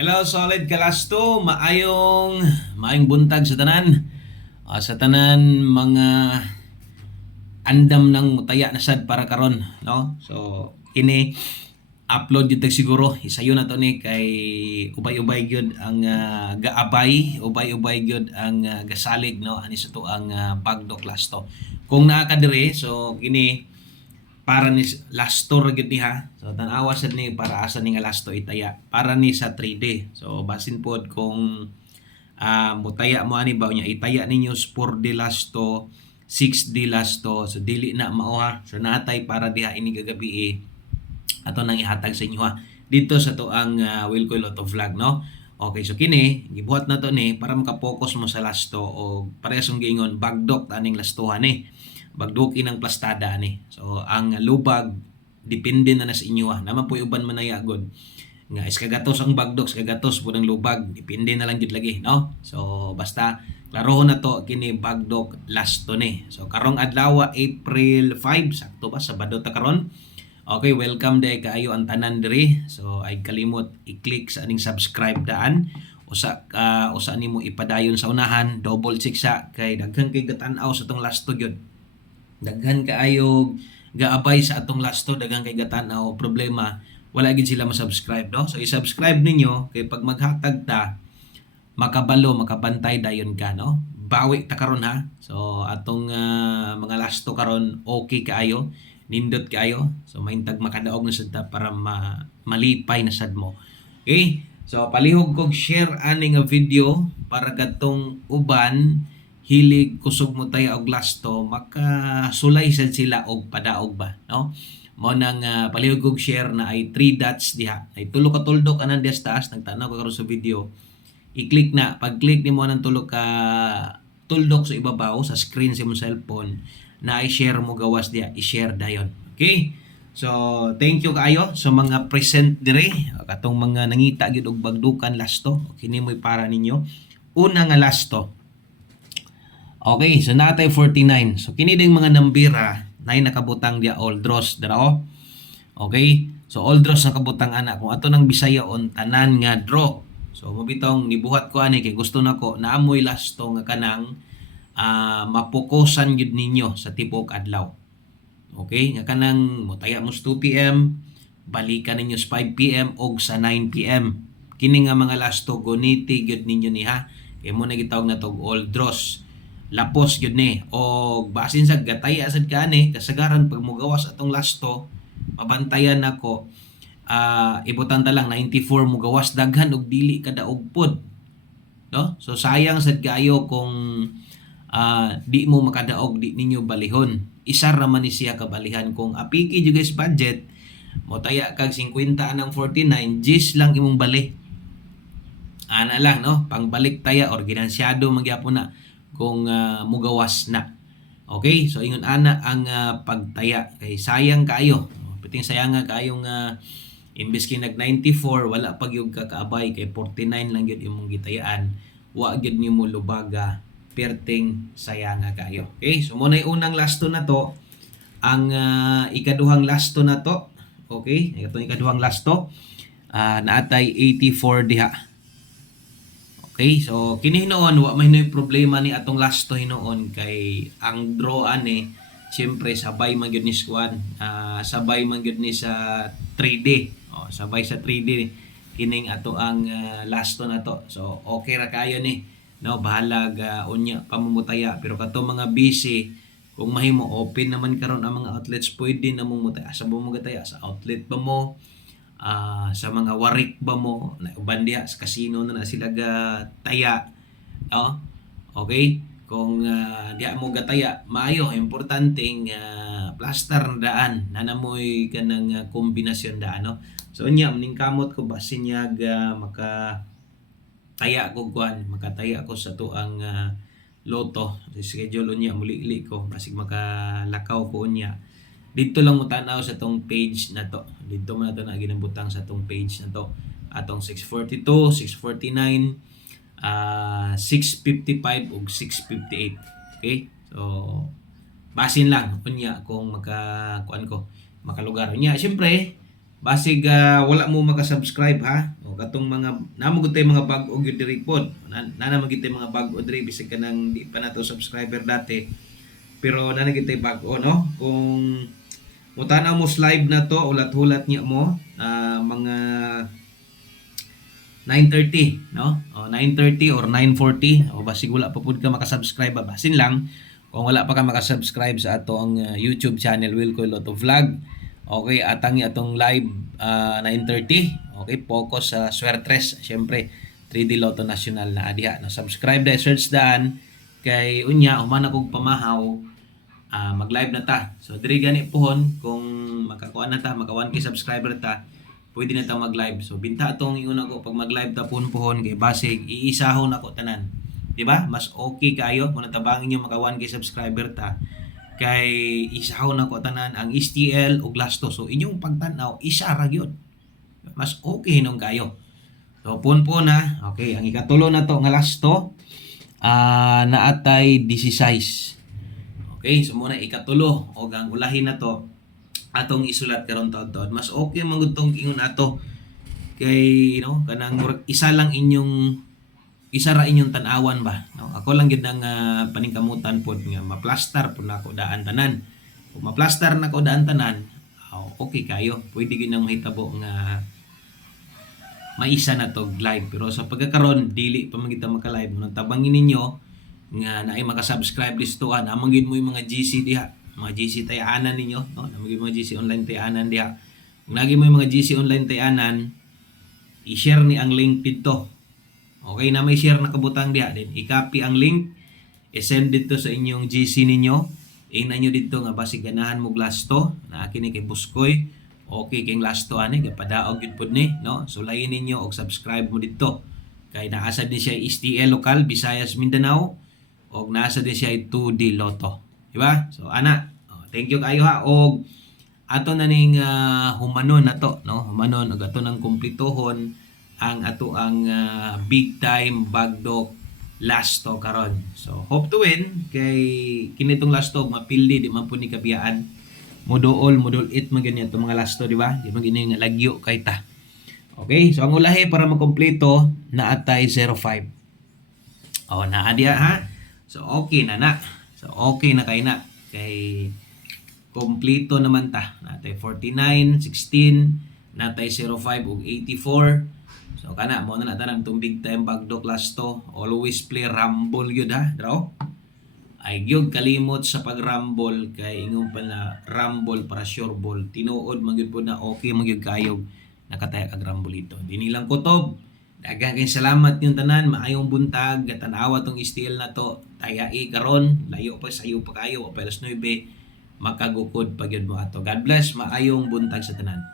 Hello, solid kalasto, maayong buntag sa tanan. Sa tanan mga andam ng mutaya na sad para karon, no? So kini upload jud siguro isayo na to ni kay ubay-ubay gyud ang gaabay, ubay-ubay gyud ang gasalig, no? Ani sa to ang bagdok lasto. Kung naa ka dire, so kini para ni lasto ra gyud ni ha. So tan-awa sad ni para asa ni nga lasto itaya para ni sa 3D. So basin pod kung mutaya mo ani ba nya itaya ninyo 4D lasto, 6D lasto. So dili na mao ha. So natay para diha ini gagabi ato nang ihatag sa inyo ha. Dito sa to ang Will Koy Lotto Vlog, no? Okay, so kini gibuhat na to ni para maka-focus mo sa lasto o parehas ang giingon bagdok taning lastohan ni. Bagduki ng plastada ni. So ang lubag depende na sa inyo ha. Naman po uban man god nga iskagatos ang bagdok, iskagatos po ng lubag, depende na lang gid lagi, no? So basta klarohon na to kini bagdok lasto ni. So karong adlaw April 5 sakto ba Sabado ta karon. Okay, welcome day kaayo ang tanan diri. So ay kalimot i-click sa aning subscribe daan. Usa nimo ipadayon sa unahan, double check sa kay daghan kay gatan-aw sa tong lasto gyud. Daghan kaayo gaabay sa atong lasto, daghan kay gatan-aw problema wala gid sila ma-subscribe, no? So i-subscribe ninyo kay pag maghatag ta makabalo, makabantay dayon ka, no? Bawi ta karon ha. So atong mga lasto karon okay kaayo, nindot kaayo. So mahintag makadaog na sad ta para malipay na sad mo. Okay? So palihog kog share ani nga video para kadtong uban hilig kusog mo tayo og lasto makasulay sad sila og padaog ba, no? Mao nang palihog kog share na ay 3 dots diha. Ay tulo ka tuldok anan diha sa taas, nagtanaw ko karon sa video. I-click na, pag-click nimo nang tulo ka tuldok sa ibabaw sa screen sa imong cellphone na i-share mo gawas diha, i-share dayon. Okay? So, thank you kaayo sa mga present dire, katong mga nangita gyud og bagdukan lasto. Kini mo'y para ninyo. Una nga lasto. Okay, so natay 49. So kini ding mga nambira nay nakabutang dia all draws dara. Okay? So all draws nakabutang ana kung ato nang Bisayaon tanan nga draw. So mabitong nibuhat ko ani kay gusto nako naamoy lasto nga kanang mapokusan gyud ninyo sa tibok adlaw. Okay? Nga kanang motaya mo 2 PM, balikan ninyo sa 5 PM og sa 9 PM. Kini nga mga lasto guniti gyud ninyo ni ha. Kay mo na gitawag na tog all draws. Lapos gyud ni o basin sa gataya sad kani kasagaran pag mugawas atong lasto mabantayan nako ibutan ta lang 94 mugawas daghan og dili kada ugpod, no? So sayang sad kaayo kung di mo makadaog, di ninyo balihon. Isa ra man ni siya kabalihan kung apiki jud guys budget mo taya kag 50 anang 49 gis lang imong bali. Ana lang, no? Pangbalik taya or ginansyado magyapon na kung mugawas na. Okay? So ingon ana ang pagtaya kay sayang kaayo. Piting sayang nga kaayong imbes kay nag 94 wala pag yung kakaabay kay 49 lang gyud imong gitayaan. Wa gyud nimo lubaga perting sayang nga kaayo. Okay? So mo nay unang lasto na to. Ang ikaduhang lasto na to. Okay? Ito ikaduhang lasto. Naatay 84 diha. Okay, so kini hinuon wa may problema ni atong lasto hinuon kay ang draw ani siyempre sabay man gyud ni squad, sabay man gyud ni sa 3D. Sabay sa 3D kining ato ang lasto na to. So okay ra kayo ni, no? Bahalag unya pamumutaya pero kato mga busy kung mahimo open naman karon ang mga outlets pwede na mong mutaya sa mo gataya sa outlet ba mo. Sa mga warik ba mo na uban diha sa casino na sila taya, no? Okay, kung diha mo gataya maayo importanteng plaster na daan na namoy kanang kombinasyon daan, no? So unya maning kamot ko basin yag maka taya ko kuan, makataya ko sa tuang loto schedule unya muli ko basig makalakaw ko unya. Dito lang mo tanaw sa tong page na to. Dito man nato na ginabutang sa tong page na to. Atong 642, 649, 655 ug 658. Okay? So basin lang unya kung makalugar unya. Syempre, basig wala mo maka-subscribe ha. O katong mga namo gud tay mga bag-o gyud diri pod. Nana magid tay mga bag-o diri bisag kanang di pa nato subscriber dati. Pero nana gid tay bag-o no. Kung mutanaw mo live na to, ulat-hulat niya mo mga 9:30 no? O 9:30 or 9:40 o basig wala pa pud ka makasubscribe basin lang kung wala pa ka makasubscribe sa atong YouTube channel Wilcoy Lotto Vlog. Okay, atangi atong live 9:30. Okay, focus sa Swertres. Syempre, 3D Lotto National na adiha. Na subscribe dai search daan kay unya human akong pamahaw mag-live na ta. So diri gani pohon kung makakuha na ta, maka 1K subscriber ta, pwede na ta mag-live. So binta atong ingon ako pag mag-live ta pohon kay basig iisahon ako tanan. Di ba? Mas okay kayo kung natabangin niyo maka 1K subscriber ta kay isahon ako tanan ang STL ug Lasto. So inyong pagtan-aw isa ra gyud. Mas okay hinong kayo. So pohon na. Okay, ang ikatulo na to nga Lasto naatay 16. Okay, so muna ikatulo o ang ulahin na to atong isulat karon taon-taon. Mas okay man gud tong ingon ato kay kanang isa lang inyong isa ra inyong tan-awan ba. No? Ako lang gid nang paningkamutan pod nga maplastar pud nako daan tanan. Kung maplastar nako daan tanan, okay kayo. Pwede gyud nang mahitabo nga maisa na to live. Pero sa pagkakaron dili pa man kita maka-live. Nang tabangin ninyo nga naay maka-subscribe listuan amang gid mo yung mga GC diha, mga GC tayanan ninyo no, namang gid mga GC online tayanan diha. Kung lagi mo yung mga GC online tayanan, i-share ni ang link dito. Okay na may share na kabutang diha din, i-copy ang link, i-send dito sa inyong GC ninyo, ina nyo dito nga basig ganahan mo Lasto na akin ni kay Buskoy. Okay kay Lasto ani kay padaog gid pud ni no, sulayin ninyo og subscribe mo dito kay naasad ni siya STL lokal Visayas Mindanao og nasa din siya 2D Lotto. Diba? So ana, thank you kayo ha og ato na ning humanon na to, no? Humanon og ato nang kumpletohon ang ato ang big time bagdok Lasto karon. So hope to win kay kinitong Lasto mapildi di man pud ni kabiyaan. Moduol it man ganyan to mga Lasto, di ba? Di man gini nga lagyo kay ta. Okay, so ang ulahi para makompleto na atay 05. Naa diha ha. So okay na na. So okay na kay na. Kay kompleto naman ta. Natay 49, 16, natay 05 ug 84. So kana mo na tanang tong big time bagdok Lasto. Always play rumble gyud ha, draw. Ay gyud kalimot sa pag-rumble kay ingon pa na rumble para sure ball. Tinuod man gyud na okay man gyud kayog nakataya kag rumble ito. Dini lang kutob. Daghang kay salamat yung tanan, maayong buntag, gatan-awa tong STL na to, tayai karon, layo pa sayo pa kayo, apelas 9, makagukod pa gyud mo ato. God bless, maayong buntag sa tanan.